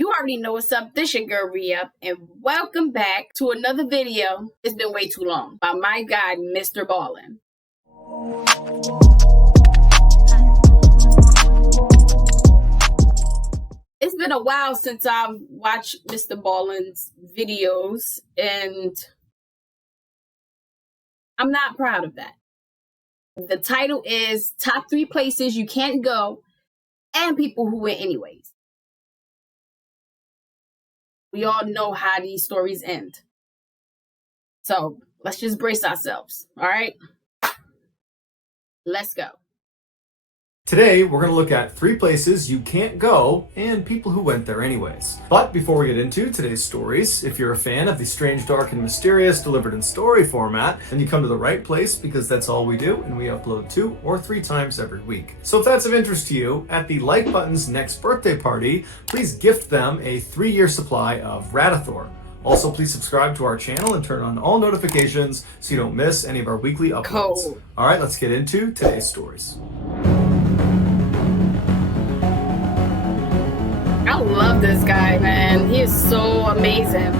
You already know what's up. This your girl Ria, and welcome back to another video. It's been way too long by my guy, Mr. Ballin. It's been a while since I've watched Mr. Ballin's videos, and I'm not proud of that. The title is Top 3 Places You Can't Go and People Who Went Anyways. We all know how these stories end. So let's just brace ourselves, all right? Let's go. Today, we're going to look at 3 places you can't go and people who went there anyways. But before we get into today's stories, if you're a fan of the strange, dark, and mysterious delivered in story format, then you come to the right place because that's all we do, and we upload 2 or 3 times every week. So if that's of interest to you, at the like button's next birthday party, please gift them a 3-year supply of Radithor. Also, please subscribe to our channel and turn on all notifications so you don't miss any of our weekly uploads. Cool. All right, let's get into today's stories. I love this guy, man. He is so amazing.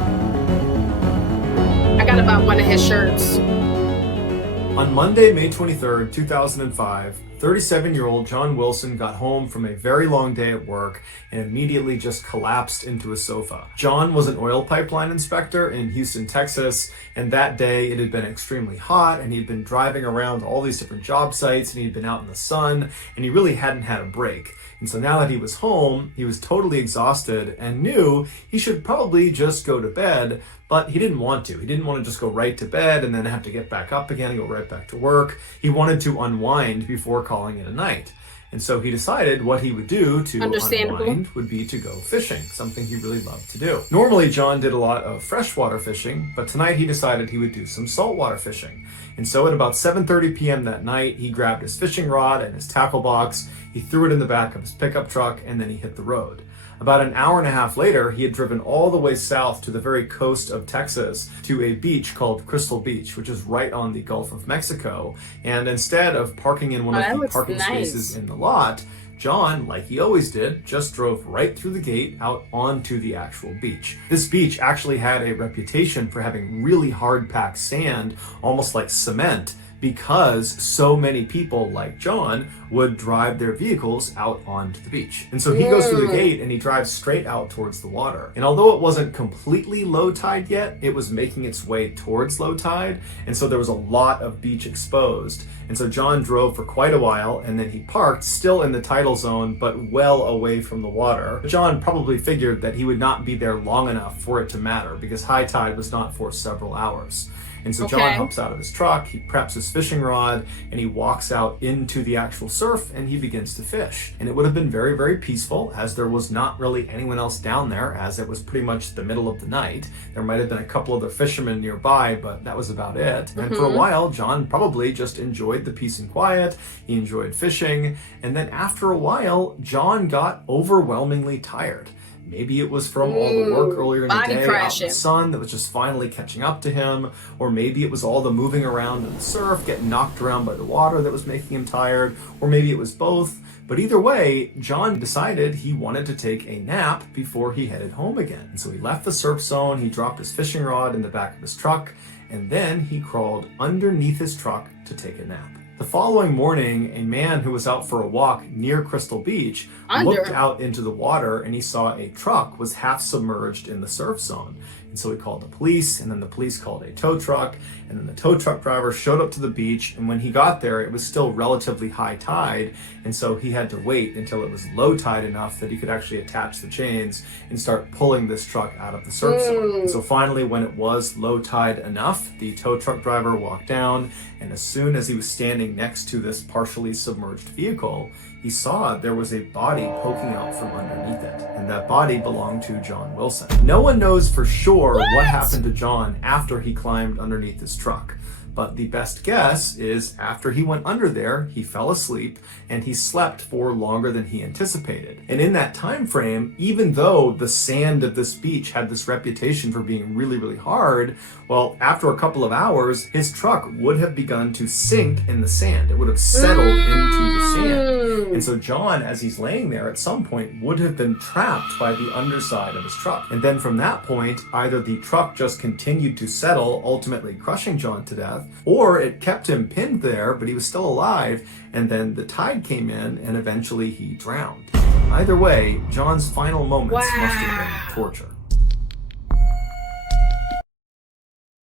I gotta buy one of his shirts. On Monday, May 23rd, 2005, 37-year-old John Wilson got home from a very long day at work and immediately just collapsed into a sofa. John was an oil pipeline inspector in Houston, Texas, and that day it had been extremely hot, and he'd been driving around all these different job sites, and he'd been out in the sun, and he really hadn't had a break. And so now that he was home, he was totally exhausted and knew he should probably just go to bed, but he didn't want to. He didn't want to just go right to bed and then have to get back up again and go right back to work. He wanted to unwind before calling it a night. And so he decided what he would do to unwind would be to go fishing, something he really loved to do. Normally, John did a lot of freshwater fishing, but tonight he decided he would do some saltwater fishing. And so at about 7:30 p.m. that night, he grabbed his fishing rod and his tackle box, he threw it in the back of his pickup truck, and then he hit the road. About an hour and a half later, he had driven all the way south to the very coast of Texas to a beach called Crystal Beach, which is right on the Gulf of Mexico. And instead of parking in one of the parking spaces in the lot, John, like he always did, just drove right through the gate out onto the actual beach. This beach actually had a reputation for having really hard-packed sand, almost like cement, because so many people like John would drive their vehicles out onto the beach. And so he goes through the gate and he drives straight out towards the water. And although it wasn't completely low tide yet, it was making its way towards low tide. And so there was a lot of beach exposed. And so John drove for quite a while, and then he parked still in the tidal zone, but well away from the water. John probably figured that he would not be there long enough for it to matter because high tide was not for several hours. And so John hops out of his truck, he preps his fishing rod, and he walks out into the actual surf, and he begins to fish. And it would have been very, very peaceful, as there was not really anyone else down there, as it was pretty much the middle of the night. There might have been a couple other fishermen nearby, but that was about it. And for a while, John probably just enjoyed the peace and quiet. He enjoyed fishing. And then after a while, John got overwhelmingly tired. Maybe it was from all the work earlier in the day out in the sun that was just finally catching up to him, or maybe it was all the moving around in the surf, getting knocked around by the water that was making him tired, or maybe it was both. But either way, John decided he wanted to take a nap before he headed home again. And so he left the surf zone, he dropped his fishing rod in the back of his truck, and then he crawled underneath his truck to take a nap. The following morning, a man who was out for a walk near Crystal Beach looked out into the water, and he saw a truck was half submerged in the surf zone. And so he called the police, and then the police called a tow truck, and then the tow truck driver showed up to the beach, and when he got there, it was still relatively high tide, and so he had to wait until it was low tide enough that he could actually attach the chains and start pulling this truck out of the surf zone. And so finally, when it was low tide enough, the tow truck driver walked down, and as soon as he was standing next to this partially submerged vehicle, he saw there was a body poking out from underneath it, and that body belonged to John Wilson. No one knows for sure what happened to John after he climbed underneath his truck, But the best guess is after he went under there, he fell asleep and he slept for longer than he anticipated. And in that time frame, even though the sand of this beach had this reputation for being really, really hard, well, after a couple of hours, his truck would have begun to sink in the sand. It would have settled into the sand. And so John, as he's laying there, at some point would have been trapped by the underside of his truck. And then from that point, either the truck just continued to settle, ultimately crushing John to death, or it kept him pinned there, but he was still alive, and then the tide came in and eventually he drowned. Either way, John's final moments must have been torture.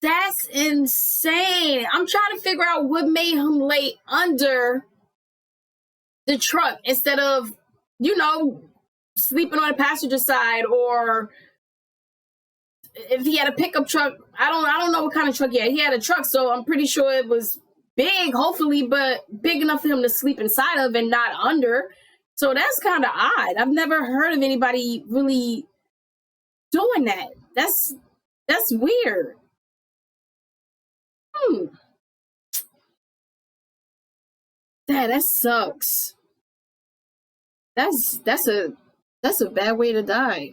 That's insane. I'm trying to figure out what made him lay under the truck instead of, sleeping on the passenger side, or if he had a pickup truck. I don't know what kind of truck he had. He had a truck, so I'm pretty sure it was big, hopefully, but big enough for him to sleep inside of and not under. So that's kind of odd. I've never heard of anybody really doing that. That's weird. That sucks. That's a bad way to die.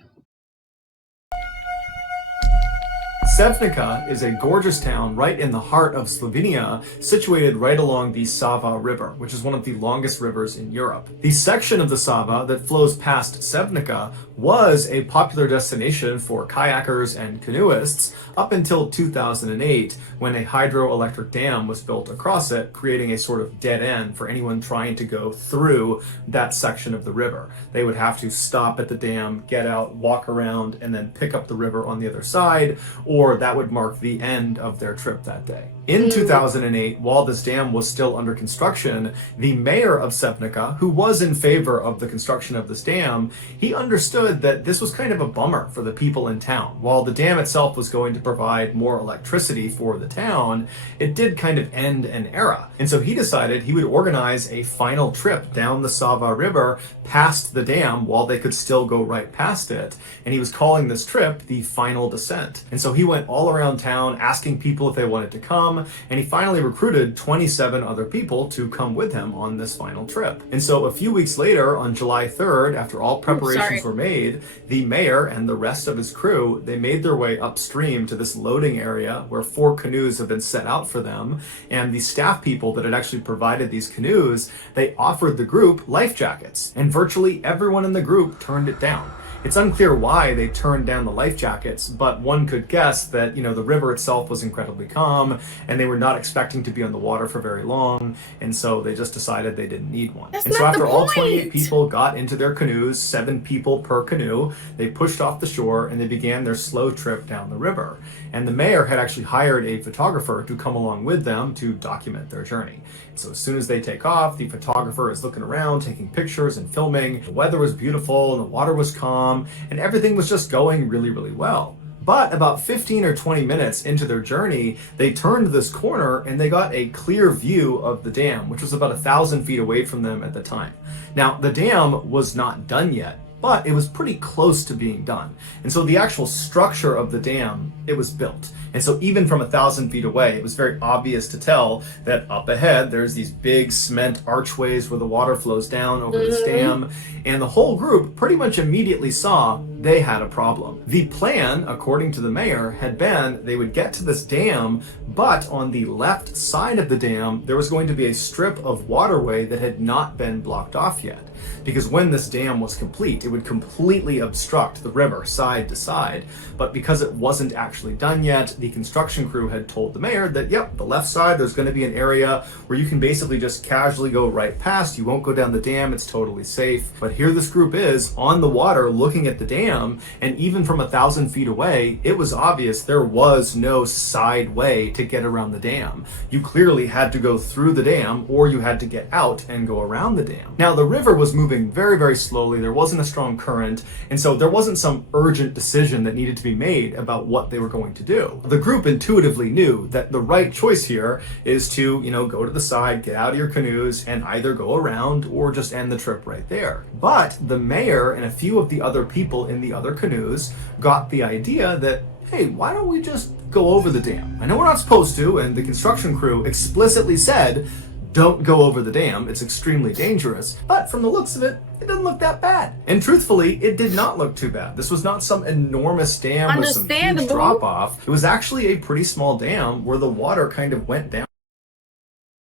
Sevnica is a gorgeous town right in the heart of Slovenia, situated right along the Sava River, which is one of the longest rivers in Europe. The section of the Sava that flows past Sevnica was a popular destination for kayakers and canoeists up until 2008, when a hydroelectric dam was built across it, creating a sort of dead end for anyone trying to go through that section of the river. They would have to stop at the dam, get out, walk around, and then pick up the river on the other side, or that would mark the end of their trip that day. In 2008, while this dam was still under construction, the mayor of Sevnica, who was in favor of the construction of this dam, he understood that this was kind of a bummer for the people in town. While the dam itself was going to provide more electricity for the town, it did kind of end an era. And so he decided he would organize a final trip down the Sava River past the dam while they could still go right past it. And he was calling this trip the Final Descent. And so he went all around town asking people if they wanted to come, and he finally recruited 27 other people to come with him on this final trip. And so a few weeks later, on July 3rd, after all preparations were made, the mayor and the rest of his crew, they made their way upstream to this loading area where 4 canoes have been set out for them. And the staff people that had actually provided these canoes, they offered the group life jackets, and virtually everyone in the group turned it down. It's unclear why they turned down the life jackets, but one could guess that, the river itself was incredibly calm and they were not expecting to be on the water for very long, and so they just decided they didn't need one. And so after all 28 people got into their canoes, 7 people per canoe, they pushed off the shore and they began their slow trip down the river. And the mayor had actually hired a photographer to come along with them to document their journey. So as soon as they take off, the photographer is looking around, taking pictures and filming. The weather was beautiful and the water was calm and everything was just going really, really well. But about 15 or 20 minutes into their journey, they turned this corner and they got a clear view of the dam, which was about 1,000 feet away from them at the time. Now, the dam was not done yet, but it was pretty close to being done. And so the actual structure of the dam, it was built. And so even from 1,000 feet away, it was very obvious to tell that up ahead, there's these big cement archways where the water flows down over this dam. And the whole group pretty much immediately saw they had a problem. The plan, according to the mayor, had been they would get to this dam, but on the left side of the dam, there was going to be a strip of waterway that had not been blocked off yet. Because when this dam was complete, it would completely obstruct the river side to side. But because it wasn't actually done yet, the construction crew had told the mayor that, yep, the left side, there's going to be an area where you can basically just casually go right past. You won't go down the dam. It's totally safe. But here this group is on the water looking at the dam. And even from 1,000 feet away, it was obvious there was no side way to get around the dam. You clearly had to go through the dam or you had to get out and go around the dam. Now, the river was moving very, very slowly. There wasn't a strong current. And so there wasn't some urgent decision that needed to be made about what they were going to do. The group intuitively knew that the right choice here is to, go to the side, get out of your canoes, and either go around or just end the trip right there. But the mayor and a few of the other people in and the other canoes got the idea that, hey, why don't we just go over the dam? I know we're not supposed to, and the construction crew explicitly said, don't go over the dam, it's extremely dangerous. But from the looks of it, it doesn't look that bad. And truthfully, it did not look too bad. This was not some enormous dam with some huge drop off. It was actually a pretty small dam where the water kind of went down.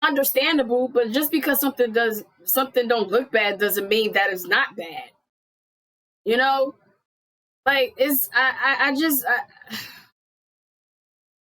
Understandable, but just because something don't look bad doesn't mean that it's not bad. You know? Like, it's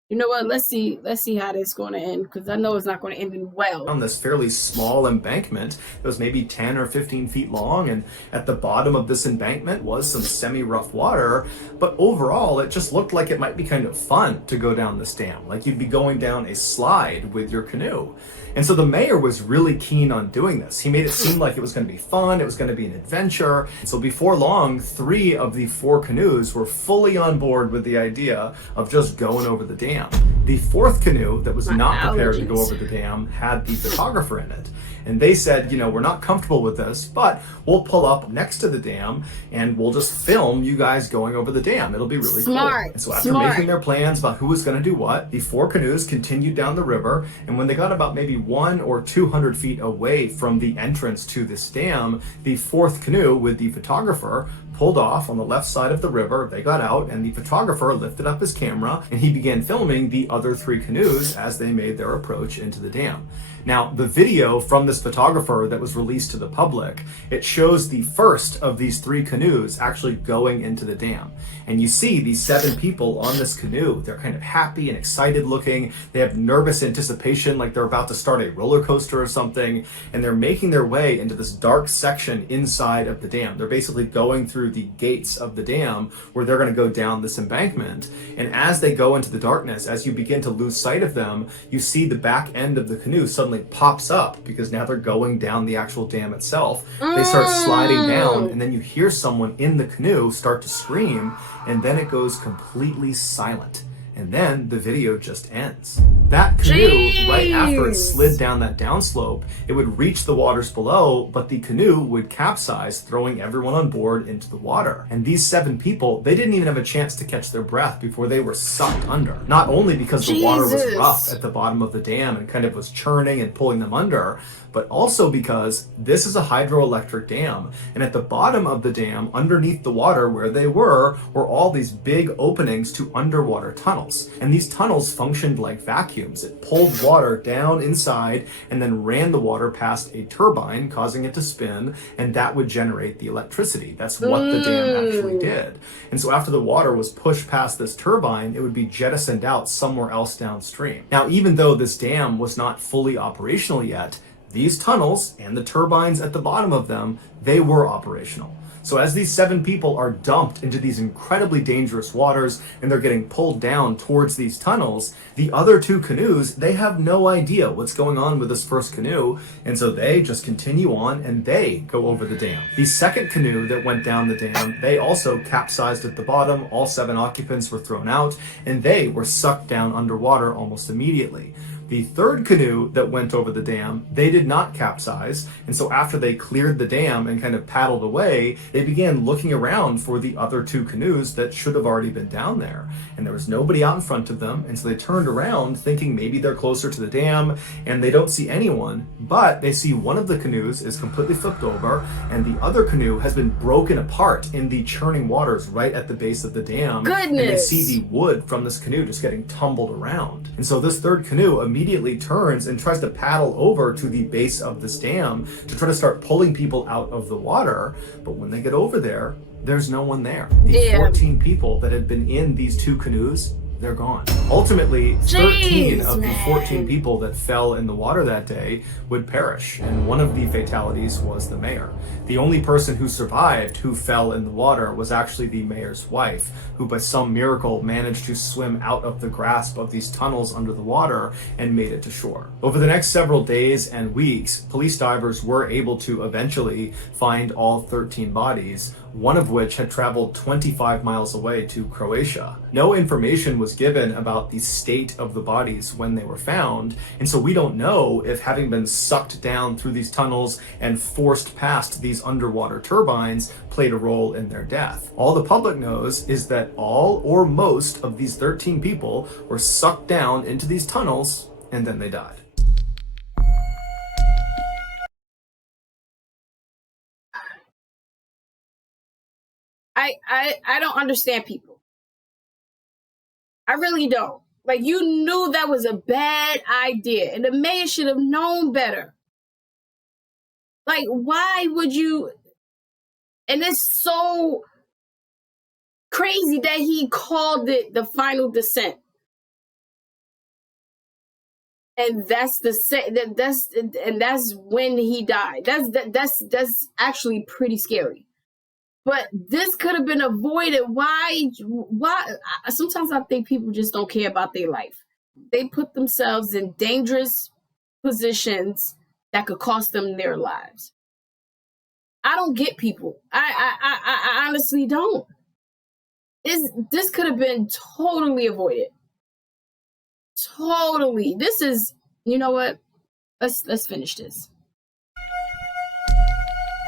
you know what? Let's see how this is going to end, because I know it's not going to end in well. On this fairly small embankment that was maybe 10 or 15 feet long, and at the bottom of this embankment was some semi-rough water, but overall it just looked like it might be kind of fun to go down this dam, like you'd be going down a slide with your canoe. And so the mayor was really keen on doing this. He made it seem like it was going to be fun, it was going to be an adventure. So before long, 3 of the 4 canoes were fully on board with the idea of just going over the dam. The 4th canoe that was not prepared to go over the dam had the photographer in it. And they said, you know, we're not comfortable with this, but we'll pull up next to the dam and we'll just film you guys going over the dam. It'll be really cool. And so after making their plans about who was going to do what, the 4 canoes continued down the river. And when they got about maybe 100 or 200 feet away from the entrance to this dam, the 4th canoe with the photographer pulled off on the left side of the river. They got out, and the photographer lifted up his camera and he began filming the other 3 canoes as they made their approach into the dam. Now, the video from this photographer that was released to the public, it shows the first of these 3 canoes actually going into the dam. And you see these 7 people on this canoe. They're kind of happy and excited looking. They have nervous anticipation, like they're about to start a roller coaster or something. And they're making their way into this dark section inside of the dam. They're basically going through the gates of the dam where they're going to go down this embankment. And as they go into the darkness, as you begin to lose sight of them, you see the back end of the canoe suddenly pops up, because now they're going down the actual dam itself. They start sliding down, and then you hear someone in the canoe start to scream, and then it goes completely silent. And then the video just ends. That canoe, right after it slid down that downslope, it would reach the waters below, but the canoe would capsize, throwing everyone on board into the water. And these 7 people, they didn't even have a chance to catch their breath before they were sucked under. Not only because the water was rough at the bottom of the dam and kind of was churning and pulling them under, but also because this is a hydroelectric dam. And at the bottom of the dam, underneath the water where they were all these big openings to underwater tunnels. And these tunnels functioned like vacuums. It pulled water down inside and then ran the water past a turbine, causing it to spin, and that would generate the electricity. That's what the dam actually did. And so after the water was pushed past this turbine, it would be jettisoned out somewhere else downstream. Now, even though this dam was not fully operational yet, these tunnels and the turbines at the bottom of them, they were operational. So as these 7 people are dumped into these incredibly dangerous waters and they're getting pulled down towards these tunnels, the other 2 canoes, they have no idea what's going on with this first canoe, and so they just continue on and they go over the dam. The second canoe that went down the dam, they also capsized at the bottom. All 7 occupants were thrown out and they were sucked down underwater almost immediately. The third canoe that went over the dam, they did not capsize, and so after they cleared the dam and kind of paddled away, they began looking around for the other 2 canoes that should have already been down there. And there was nobody out in front of them, and so they turned around thinking maybe they're closer to the dam, and they don't see anyone, but they see one of the canoes is completely flipped over, and the other canoe has been broken apart in the churning waters right at the base of the dam. And they see the wood from this canoe just getting tumbled around. And so this third canoe immediately turns and tries to paddle over to the base of this dam to try to start pulling people out of the water. But when they get over there, there's no one there. The 14 people that had been in these 2 canoes, they're gone. Ultimately, 13 of the 14 people that fell in the water that day would perish, and one of the fatalities was the mayor. The only person who survived who fell in the water was actually the mayor's wife, who by some miracle managed to swim out of the grasp of these tunnels under the water and made it to shore. Over the next several days and weeks, police divers were able to eventually find all 13 bodies. one of which had traveled 25 miles away to Croatia. No information was given about the state of the bodies when they were found, and so we don't know if having been sucked down through these tunnels and forced past these underwater turbines played a role in their death. All the public knows is that all or most of these 13 people were sucked down into these tunnels and then they died. I don't understand people. I really don't. Like, you knew that was a bad idea, and the mayor should have known better. Like, why would you? And it's so crazy that he called it the final descent. And that's that's when he died. That's actually pretty scary. But this could have been avoided. Why? Sometimes I think people just don't care about their life. They put themselves in dangerous positions that could cost them their lives. I don't get people. I honestly don't. This could have been totally avoided. Totally. This is, you know what? Let's finish this.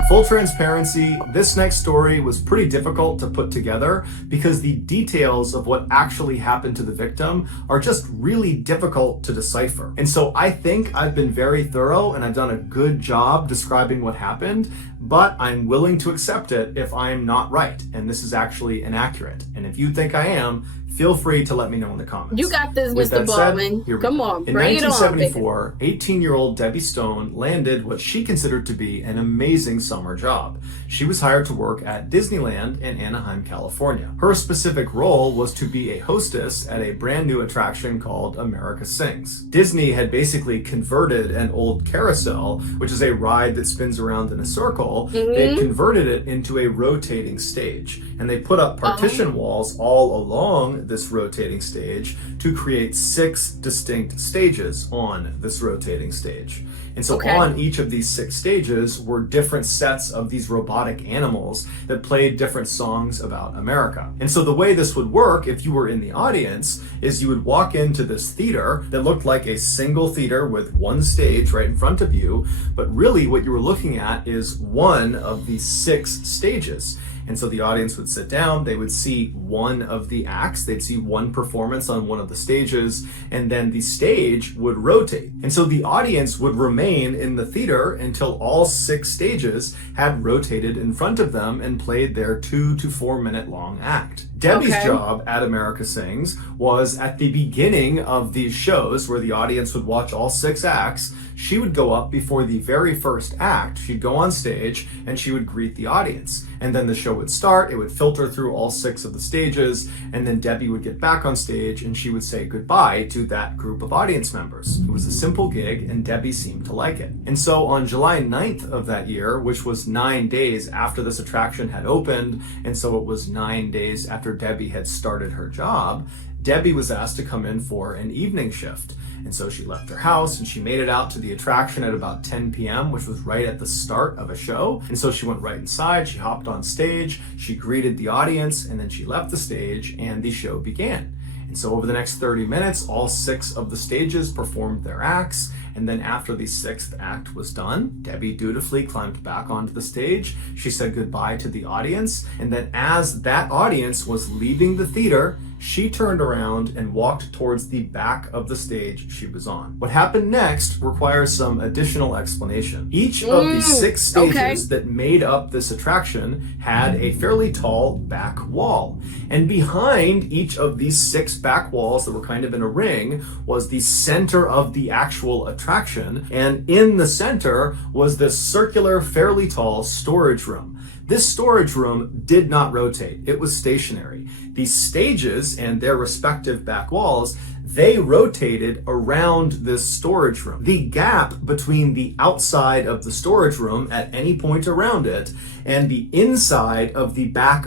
Full transparency, this next story was pretty difficult to put together because the details of what actually happened to the victim are just really difficult to decipher. And so I think I've been very thorough and I've done a good job describing what happened, but I'm willing to accept it if I'm not right and this is actually inaccurate. And if you think I am, feel free to let me know in the comments. You got this, Mr. Baldwin. Come on, bring it on. In 1974, 18-year-old Debbie Stone landed what she considered to be an amazing summer job. She was hired to work at Disneyland in Anaheim, California. Her specific role was to be a hostess at a brand new attraction called America Sings. Disney had basically converted an old carousel, which is a ride that spins around in a circle. They had converted it into a rotating stage, and they put up partition walls all along this rotating stage to create 6 distinct stages on this rotating stage. And so on each of these 6 stages were different sets of these robotic animals that played different songs about America. And so the way this would work if you were in the audience is you would walk into this theater that looked like a single theater with one stage right in front of you, but really what you were looking at is one of these 6 stages. And so the audience would sit down, they would see one of the acts, they'd see one performance on one of the stages, and then the stage would rotate. And so the audience would remain in the theater until all 6 stages had rotated in front of them and played their 2 to 4 minute long act. Debbie's job at America Sings was at the beginning of these shows where the audience would watch all 6 acts. She would go up before the very first act. She'd go on stage and she would greet the audience. And then the show would start, it would filter through all 6 of the stages, and then Debbie would get back on stage and she would say goodbye to that group of audience members. It was a simple gig and Debbie seemed to like it. And so on July 9th of that year, which was 9 days after this attraction had opened, and so it was 9 days after Debbie had started her job, Debbie was asked to come in for an evening shift. And so she left her house and she made it out to the attraction at about 10 p.m., which was right at the start of a show. And so she went right inside, she hopped on stage, she greeted the audience, and then she left the stage and the show began. And so over the next 30 minutes, all 6 of the stages performed their acts. And then after the 6th act was done, Debbie dutifully climbed back onto the stage. She said goodbye to the audience. And then as that audience was leaving the theater, she turned around and walked towards the back of the stage she was on. What happened next requires some additional explanation. Each of the 6 stages that made up this attraction had a fairly tall back wall. And behind each of these 6 back walls that were kind of in a ring was the center of the actual attraction. And in the center was this circular, fairly tall storage room. This storage room did not rotate. It was stationary. These stages and their respective back walls, they rotated around this storage room. The gap between the outside of the storage room at any point around it and the inside of the back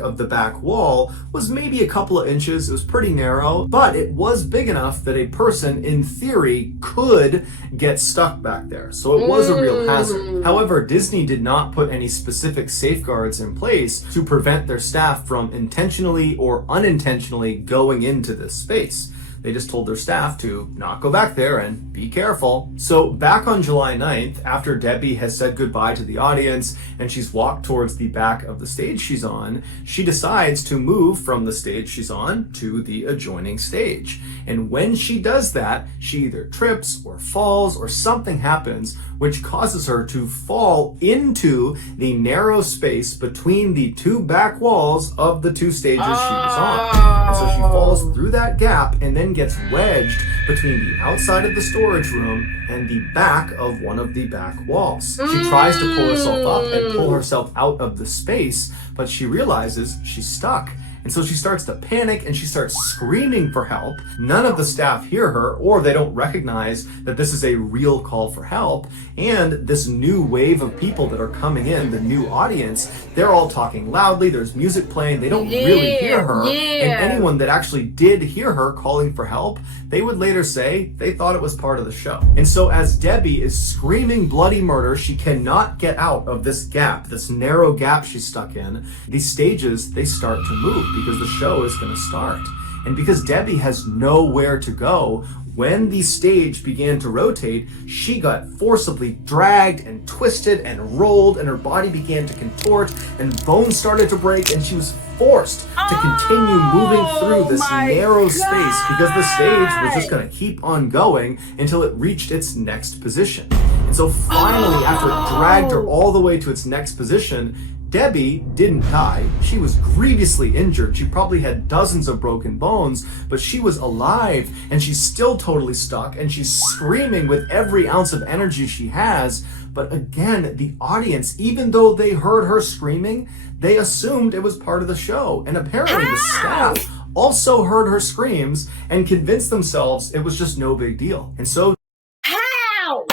wall was maybe a couple of inches. It was pretty narrow, but it was big enough that a person in theory could get stuck back there. So it was a real hazard. However, Disney did not put any specific safeguards in place to prevent their staff from intentionally or unintentionally going into this space. They just told their staff to not go back there and be careful. So back on July 9th, after Debbie has said goodbye to the audience and she's walked towards the back of the stage she's on, she decides to move from the stage she's on to the adjoining stage. And when she does that, she either trips or falls or something happens which causes her to fall into the narrow space between the two back walls of the two stages she was on. And so she falls through that gap and then gets wedged between the outside of the storage room and the back of one of the back walls. She tries to pull herself up and pull herself out of the space, but she realizes she's stuck. And so she starts to panic and she starts screaming for help. None of the staff hear her, or they don't recognize that this is a real call for help. And this new wave of people that are coming in, the new audience, they're all talking loudly. There's music playing. They don't really hear her. And anyone that actually did hear her calling for help, they would later say they thought it was part of the show. And so as Debbie is screaming bloody murder, she cannot get out of this gap, this narrow gap she's stuck in. These stages, they start to move because the show is going to start. And because Debbie has nowhere to go, when the stage began to rotate, she got forcibly dragged and twisted and rolled, and her body began to contort, and bones started to break, and she was forced to continue moving through this narrow space because the stage was just going to keep on going until it reached its next position. And so finally, after it dragged her all the way to its next position, Debbie didn't die. She was grievously injured. She probably had dozens of broken bones, but she was alive and she's still totally stuck and she's screaming with every ounce of energy she has. But again, the audience, even though they heard her screaming, they assumed it was part of the show. And apparently the staff also heard her screams and convinced themselves it was just no big deal. And so How?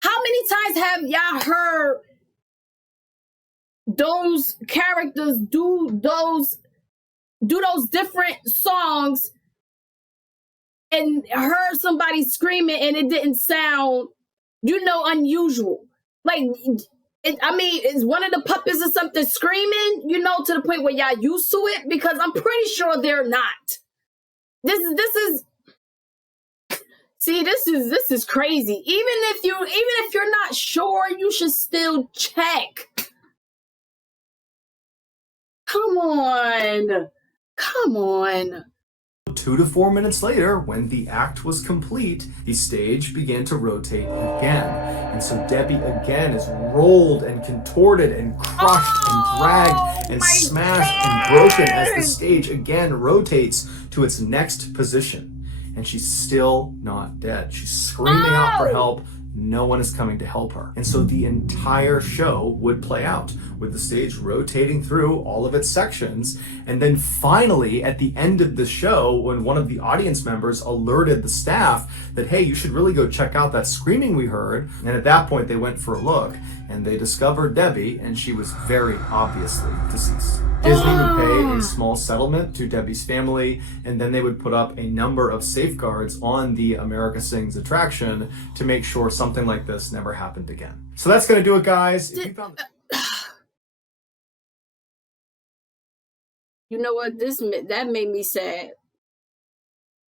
How many times have y'all heard those characters do those different songs and heard somebody screaming and it didn't sound, unusual? Like, is one of the puppies or something screaming, to the point where y'all used to it? Because I'm pretty sure they're not. This is crazy. Even if you're not sure, you should still check. Come on. 2 to 4 minutes later, when the act was complete, the stage began to rotate again. And so Debbie again is rolled and contorted and crushed and dragged and smashed and broken as the stage again rotates to its next position. And she's still not dead. She's screaming out for help. No one is coming to help her. And so the entire show would play out with the stage rotating through all of its sections. And then finally, at the end of the show, when one of the audience members alerted the staff that, hey, you should really go check out that screaming we heard. And at that point, they went for a look and they discovered Debbie, and she was very obviously deceased. Disney would pay a small settlement to Debbie's family, and then they would put up a number of safeguards on the America Sings attraction to make sure something like this never happened again. So that's going to do it, guys. If you found You know what? That made me sad.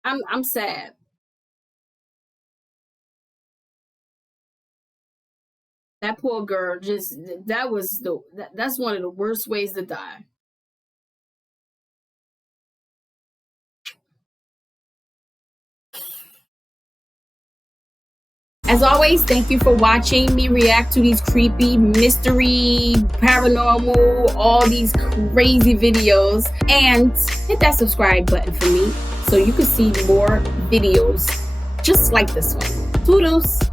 I'm sad. That poor girl, that's one of the worst ways to die. As always, thank you for watching me react to these creepy, mystery, paranormal, all these crazy videos. And hit that subscribe button for me so you can see more videos just like this one. Toodles!